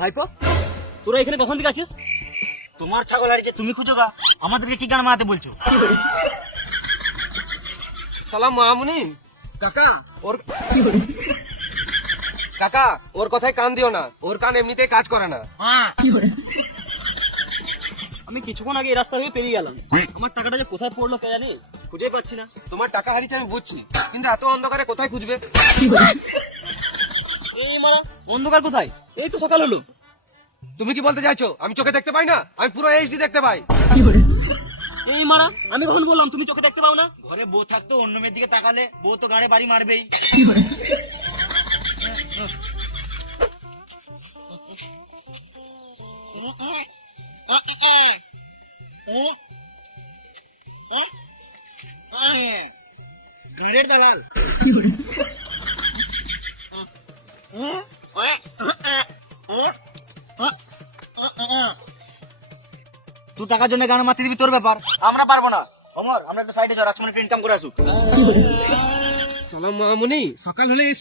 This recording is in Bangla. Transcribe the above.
ভাইপো তোরা এখানে কখন থেকে আছিস? তোমার ছাগল হারিয়েছে তুমি খুঁজো গা, আমাদেরকে কি গান মারাতে বলছো? সালাম মামুনি কাকা, ওর কথায় কান দিও না, ওর কান এমনিতেই কাজ করে না। আমি কিছুক্ষণ আগে এই রাস্তা থেকে পেরিয়ে গেলাম, আমার টাকাটা যে কোথায় পড়লো কে জানি, খুঁজে পাচ্ছি না। তোমার টাকা হারিয়েছে আমি বুঝছি, কিন্তু এত অন্ধকারে কোথায় খুঁজবে? এই মারা, অন্ধকার কোথায়? এই তো সকাল হলো। তুমি কি বলতে চাইছো আমি চোখে দেখতে পাই না? আমি পুরো এইচডি দেখতে পাই। এই মারা, আমি কখন বললাম তুমি চোখে দেখতে পাও না? ঘরে বউ থাকতো অন্য মেয়ের দিকে তাকালে বউ তো গাড়ে বাড়ি মারবেই। ঘরের দালাল তুই টাকার জন্য গান মারতে দিবি তোর ব্যাপার, আমরা পারবো না। অমর আমরা একটু সাইডে যাও, রাজকুমার একটু ইনকাম করে আসুক। সালাম মামুনি, সকাল হলে এই